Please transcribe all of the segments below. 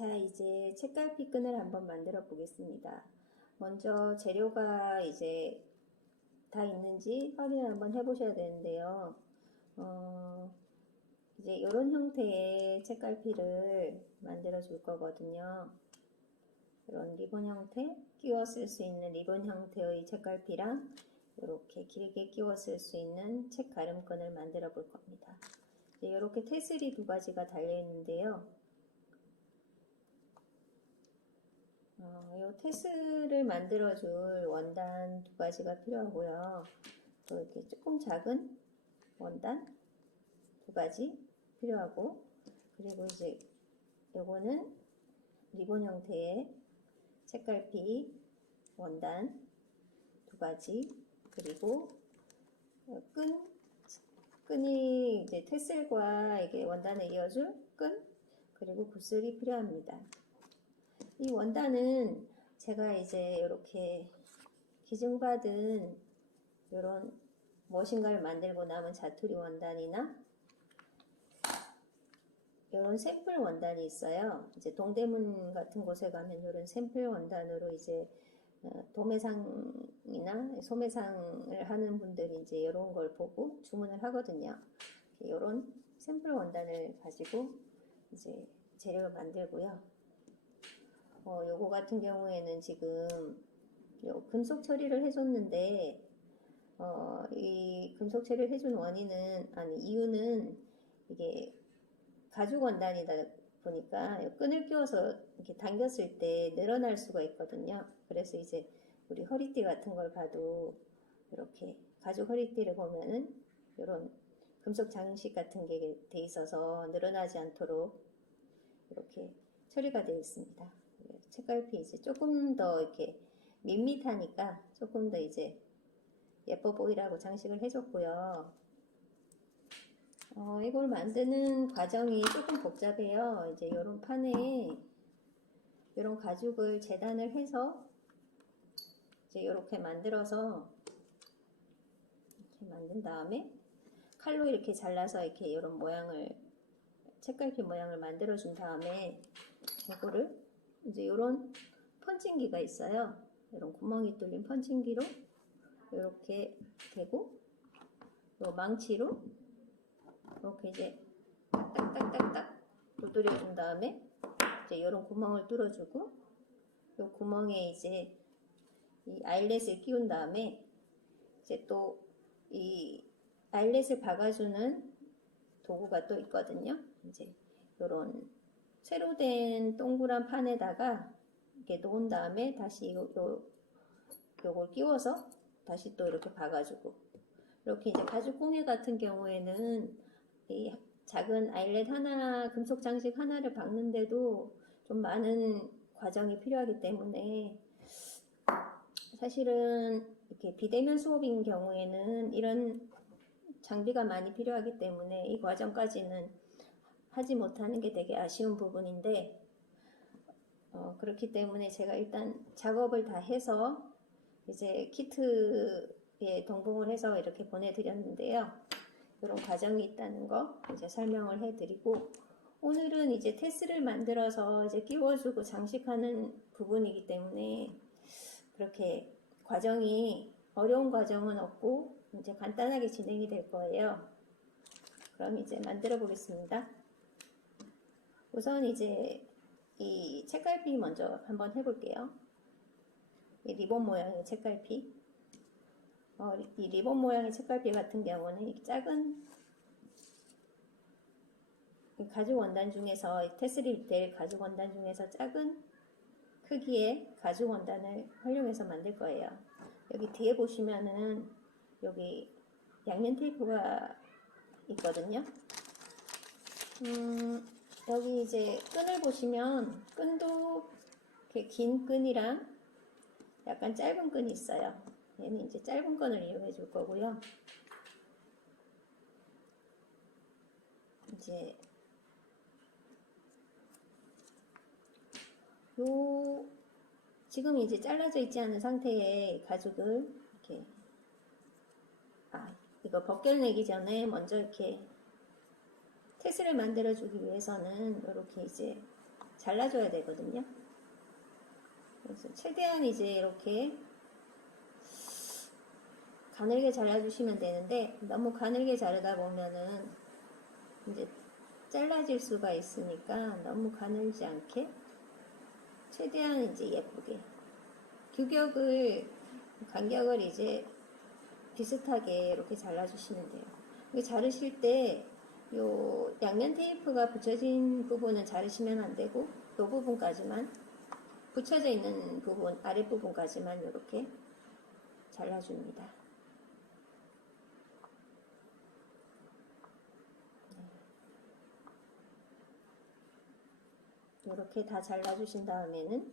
자, 이제 책갈피 끈을 한번 만들어 보겠습니다. 먼저 재료가 이제 다 있는지 확인을 한번 해보셔야 되는데요. 이제 이런 형태의 책갈피를 만들어 줄 거거든요. 이런 리본 형태, 끼워 쓸 수 있는 리본 형태의 책갈피랑 이렇게 길게 끼워 쓸 수 있는 책 가름끈을 만들어 볼 겁니다. 이렇게 테슬이 두 가지가 달려 있는데요. 이 테슬을 만들어줄 원단 두 가지가 필요하고요. 또 이렇게 조금 작은 원단 두 가지 필요하고, 그리고 이제 요거는 리본 형태의 책갈피 원단 두 가지, 그리고 끈이 이제 테슬과 이게 원단을 이어줄 끈, 그리고 붓슬이 필요합니다. 이 원단은 제가 이제 이렇게 기증받은 이런 머신가를 만들고 남은 자투리 원단이나 이런 샘플 원단이 있어요. 이제 동대문 같은 곳에 가면 이런 샘플 원단으로 이제 도매상이나 소매상을 하는 분들이 이제 이런 걸 보고 주문을 하거든요. 이런 샘플 원단을 가지고 이제 재료를 만들고요. 요거 같은 경우에는 지금 금속 처리를 해줬는데, 이 금속 처리를 해준 이유는 이게 가죽 원단이다 보니까 끈을 끼워서 이렇게 당겼을 때 늘어날 수가 있거든요. 그래서 이제 우리 허리띠 같은 걸 봐도 이렇게 가죽 허리띠를 보면은 이런 금속 장식 같은 게 돼 있어서 늘어나지 않도록 이렇게 처리가 되어 있습니다. 책갈피 이제 조금 더 이렇게 밋밋하니까 조금 더 이제 예뻐 보이라고 장식을 해줬고요. 이걸 만드는 과정이 조금 복잡해요. 이제 이런 판에 이런 가죽을 재단을 해서 이제 이렇게 만들어서 이렇게 만든 다음에 칼로 이렇게 잘라서 이렇게 이런 모양을 책갈피 모양을 만들어 준 다음에 이거를 이제 이런 펀칭기가 있어요. 이런 구멍이 뚫린 펀칭기로 이렇게 대고 요 망치로 이렇게 이제 딱딱딱딱 두드려 준 다음에 이제 이런 구멍을 뚫어주고 요 구멍에 이제 이 아일렛을 끼운 다음에 이제 또 이 아일렛을 박아주는 도구가 또 있거든요. 이제 요런 새로 된 동그란 판에다가 이렇게 놓은 다음에 다시 요걸 끼워서 다시 또 이렇게 박아주고, 이렇게 이제 가죽 공예 같은 경우에는 이 작은 아일렛 하나, 금속 장식 하나를 박는데도 좀 많은 과정이 필요하기 때문에 사실은 이렇게 비대면 수업인 경우에는 이런 장비가 많이 필요하기 때문에 이 과정까지는 하지 못하는 게 되게 아쉬운 부분인데, 그렇기 때문에 제가 일단 작업을 다 해서 이제 키트에 동봉을 해서 이렇게 보내드렸는데요. 이런 과정이 있다는 거 이제 설명을 해드리고, 오늘은 이제 테스를 만들어서 이제 끼워주고 장식하는 부분이기 때문에 그렇게 어려운 과정은 없고 이제 간단하게 진행이 될 거예요. 그럼 이제 만들어 보겠습니다. 우선 이제 이 책갈피 먼저 한번 해볼게요. 이 리본 모양의 책갈피. 이 리본 모양의 책갈피 같은 경우는 작은 가죽 원단 중에서 테슬이 될 가죽 원단 중에서 작은 크기의 가죽 원단을 활용해서 만들 거예요. 여기 뒤에 보시면은 여기 양면 테이프가 있거든요. 여기 이제 끈을 보시면 끈도 이렇게 긴 끈이랑 약간 짧은 끈이 있어요. 얘는 이제 짧은 끈을 이용해 줄 거고요. 이제 지금 이제 잘라져 있지 않은 상태의 가죽을 이렇게 이거 벗겨내기 전에 먼저 이렇게 테슬을 만들어 주기 위해서는 이렇게 이제 잘라줘야 되거든요. 그래서 최대한 이제 이렇게 가늘게 잘라주시면 되는데, 너무 가늘게 자르다 보면은 이제 잘라질 수가 있으니까 너무 가늘지 않게 최대한 이제 예쁘게 간격을 이제 비슷하게 이렇게 잘라주시면 돼요. 이거 자르실 때 요 양면 테이프가 붙여진 부분은 자르시면 안 되고, 요 부분까지만, 붙여져 있는 부분, 아랫부분까지만 이렇게 잘라줍니다. 이렇게 다 잘라주신 다음에는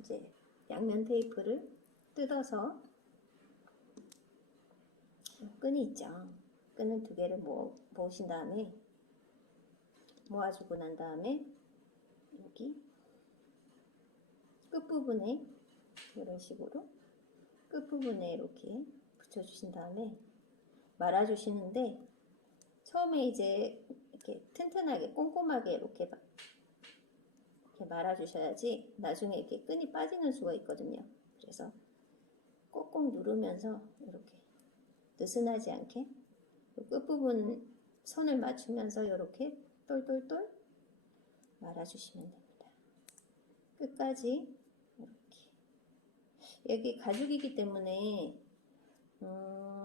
이제 양면 테이프를 뜯어서 끈이 있죠. 끈을 두 개를 모으신 다음에 모아주고 난 다음에 여기 끝부분에 이런 식으로 끝부분에 이렇게 붙여주신 다음에 말아주시는데, 처음에 이제 이렇게 튼튼하게 꼼꼼하게 이렇게 말아주셔야지 나중에 이렇게 끈이 빠지는 수가 있거든요. 그래서 꼭꼭 누르면서 이렇게 느슨하지 않게 끝부분 선을 맞추면서 이렇게 똘똘똘 말아주시면 됩니다. 끝까지 이렇게. 여기 가죽이기 때문에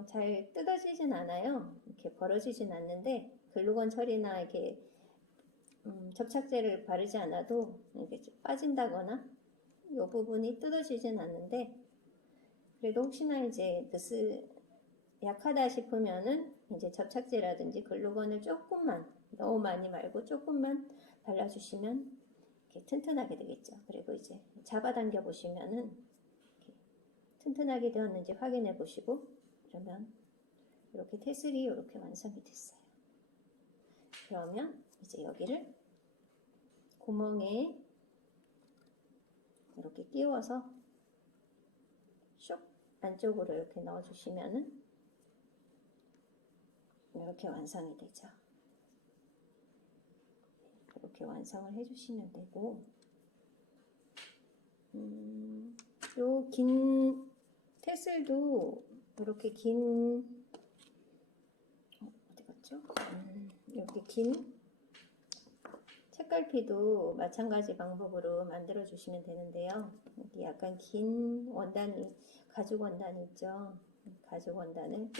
잘 뜯어지진 않아요. 이렇게 벌어지진 않는데, 글루건 처리나 이렇게 접착제를 바르지 않아도 이렇게 빠진다거나 이 부분이 뜯어지진 않는데, 그래도 혹시나 이제 약하다 싶으면은 이제 접착제라든지 글루건을 조금만, 너무 많이 말고 조금만 발라주시면 이렇게 튼튼하게 되겠죠. 그리고 이제 잡아당겨 보시면은 이렇게 튼튼하게 되었는지 확인해 보시고, 그러면 이렇게 테슬이 이렇게 완성이 됐어요. 그러면 이제 여기를 구멍에 이렇게 끼워서 쇽 안쪽으로 이렇게 넣어주시면은 이렇게 완성이 되죠. 이렇게 완성을 해주시면 되고, 요 긴 테슬도 이렇게 어디 갔죠? 이렇게 긴 책갈피도 마찬가지 방법으로 만들어 주시면 되는데요. 여기 약간 긴 가죽 원단이 있죠. 가죽 원단을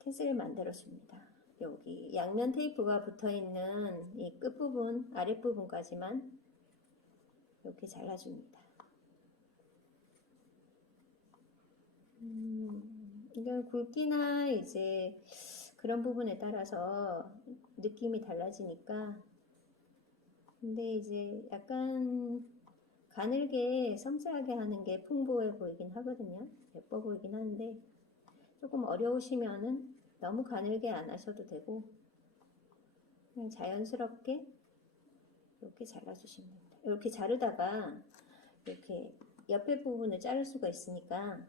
테슬을 만들어 줍니다. 여기 양면 테이프가 붙어 있는 이 끝부분, 아랫부분까지만 이렇게 잘라줍니다. 이건 굵기나 이제 그런 부분에 따라서 느낌이 달라지니까, 근데 이제 약간 가늘게 섬세하게 하는 게 풍부해 보이긴 하거든요. 예뻐 보이긴 하는데, 조금 어려우시면은 너무 가늘게 안 하셔도 되고, 그냥 자연스럽게 이렇게 잘라주시면 됩니다. 이렇게 자르다가 이렇게 옆에 부분을 자를 수가 있으니까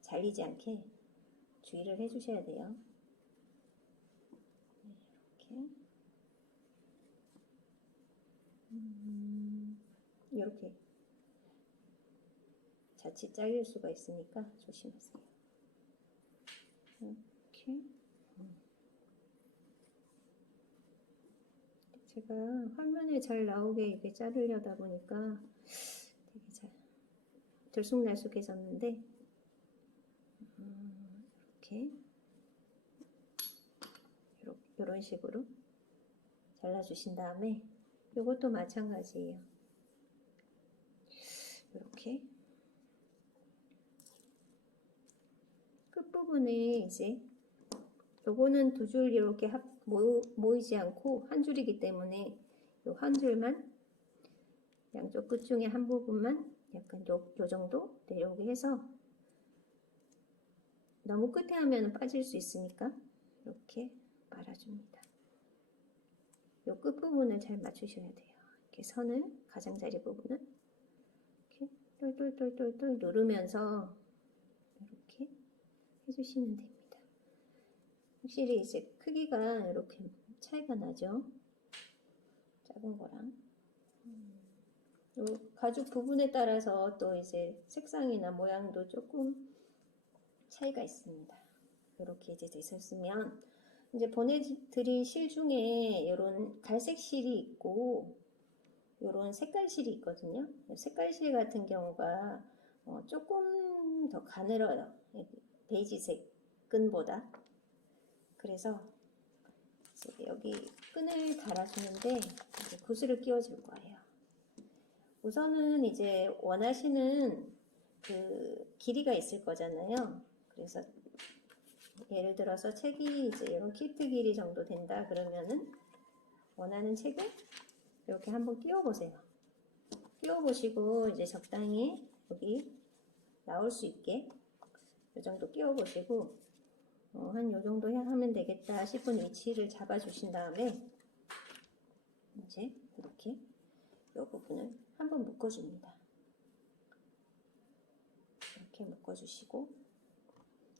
잘리지 않게 주의를 해주셔야 돼요. 이렇게 자칫 잘릴 수가 있으니까 조심하세요. 이렇게. 제가 화면에 잘 나오게 이렇게 자르려다 보니까 되게 잘 들쑥날쑥해졌는데, 이런 식으로 잘라주신 다음에 이것도 마찬가지예요. 이렇게 끝부분에 이제 요거는 두 줄 이렇게 모이지 않고 한 줄이기 때문에 요 한 줄만, 양쪽 끝 중에 한 부분만 약간 요 정도 내려오게 해서, 너무 끝에 하면 빠질 수 있으니까 이렇게 말아줍니다. 요 끝부분을 잘 맞추셔야 돼요. 이렇게 선을, 가장자리 부분은 이렇게 똘똘똘똘똘 누르면서 이렇게 해주시면 됩니다. 확실히 이제 크기가 이렇게 차이가 나죠. 작은 거랑 요 가죽 부분에 따라서 또 이제 색상이나 모양도 조금 차이가 있습니다. 이렇게 이제 되셨으면 이제 보내드릴 실 중에 이런 갈색 실이 있고 이런 색깔 실이 있거든요. 색깔 실 같은 경우가 조금 더 가늘어요. 베이지색 끈보다. 그래서 이제 여기 끈을 달아주는데 이제 구슬을 끼워줄 거예요. 우선은 이제 원하시는 그 길이가 있을 거잖아요. 그래서 예를 들어서 책이 이제 이런 키트 길이 정도 된다 그러면은 원하는 책을 이렇게 한번 끼워 보세요. 끼워 보시고 이제 적당히 여기 나올 수 있게 이 정도 끼워 보시고 한 요 정도 하면 되겠다 싶은 위치를 잡아 주신 다음에 이제 이렇게 이 부분을 한번 묶어 줍니다. 이렇게 묶어 주시고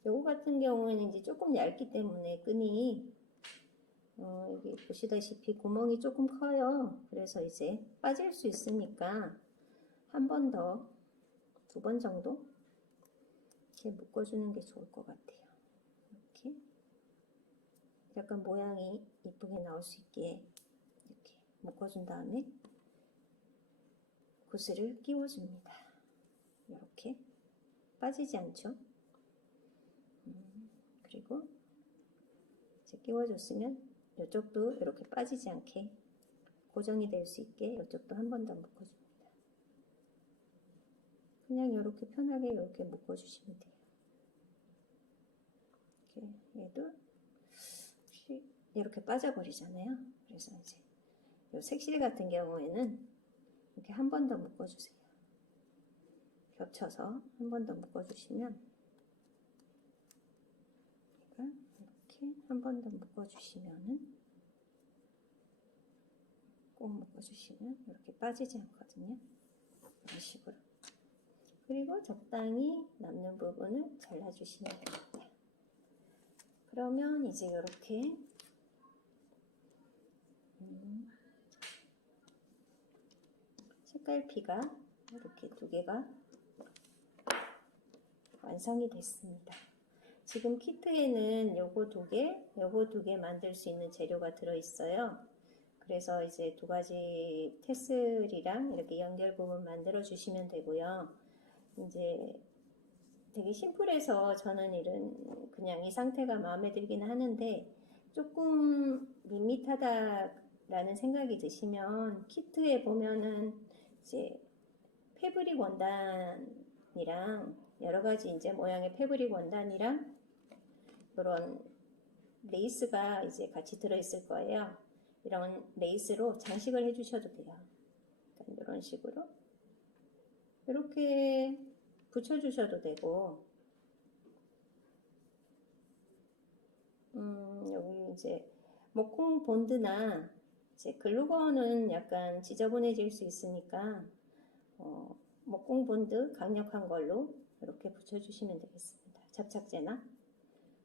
요거 같은 경우에는 이제 조금 얇기 때문에 끈이 여기 보시다시피 구멍이 조금 커요. 그래서 이제 빠질 수 있으니까 한 번 더, 2번 정도 이렇게 묶어주는 게 좋을 것 같아요. 이렇게 약간 모양이 이쁘게 나올 수 있게 이렇게 묶어준 다음에 구슬을 끼워줍니다. 이렇게 빠지지 않죠? 그리고 이제 끼워줬으면 이쪽도 이렇게 빠지지 않게 고정이 될 수 있게 이쪽도 한 번 더 묶어줍니다. 그냥 이렇게 편하게 이렇게 묶어주시면 돼요. 이렇게 얘도 이렇게 빠져버리잖아요. 그래서 이제 이 색실 같은 경우에는 이렇게 한 번 더 묶어주세요. 겹쳐서 한 번 더 묶어주시면 이렇게 한 번 더 묶어주시면은 꼭 묶어주시면 이렇게 빠지지 않거든요. 이런 식으로. 그리고 적당히 남는 부분을 잘라주시면 됩니다. 그러면 이제 이렇게 색깔피가 이렇게 2개가 완성이 됐습니다. 지금 키트에는 요거 2개, 요거 2개 만들 수 있는 재료가 들어있어요. 그래서 이제 2가지 테슬이랑 이렇게 연결 부분 만들어 주시면 되고요. 이제 되게 심플해서 저는 이런 그냥 이 상태가 마음에 들기는 하는데 조금 밋밋하다라는 생각이 드시면 키트에 보면은 이제 패브릭 원단이랑 여러 가지 이제 모양의 패브릭 원단이랑 이런 레이스가 이제 같이 들어있을 거예요. 이런 레이스로 장식을 해주셔도 돼요. 그러니까 이런 식으로 이렇게 붙여주셔도 되고, 여기 이제 목공 본드나 이제 글루건은 약간 지저분해질 수 있으니까 목공 본드 강력한 걸로 이렇게 붙여주시면 되겠습니다. 접착제나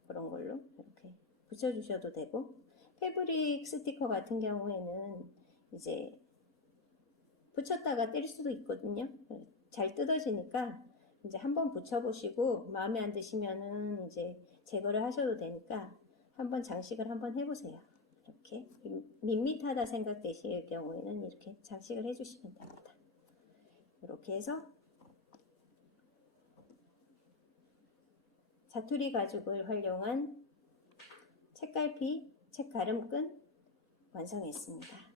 그런 걸로 이렇게 붙여주셔도 되고, 패브릭 스티커 같은 경우에는 이제 붙였다가 뗄 수도 있거든요. 잘 뜯어지니까 이제 한번 붙여보시고 마음에 안 드시면은 이제 제거를 하셔도 되니까 한번 장식을 한번 해보세요. 이렇게 밋밋하다 생각되실 경우에는 이렇게 장식을 해주시면 됩니다. 이렇게 해서 자투리 가죽을 활용한 책갈피, 책가름끈 완성했습니다.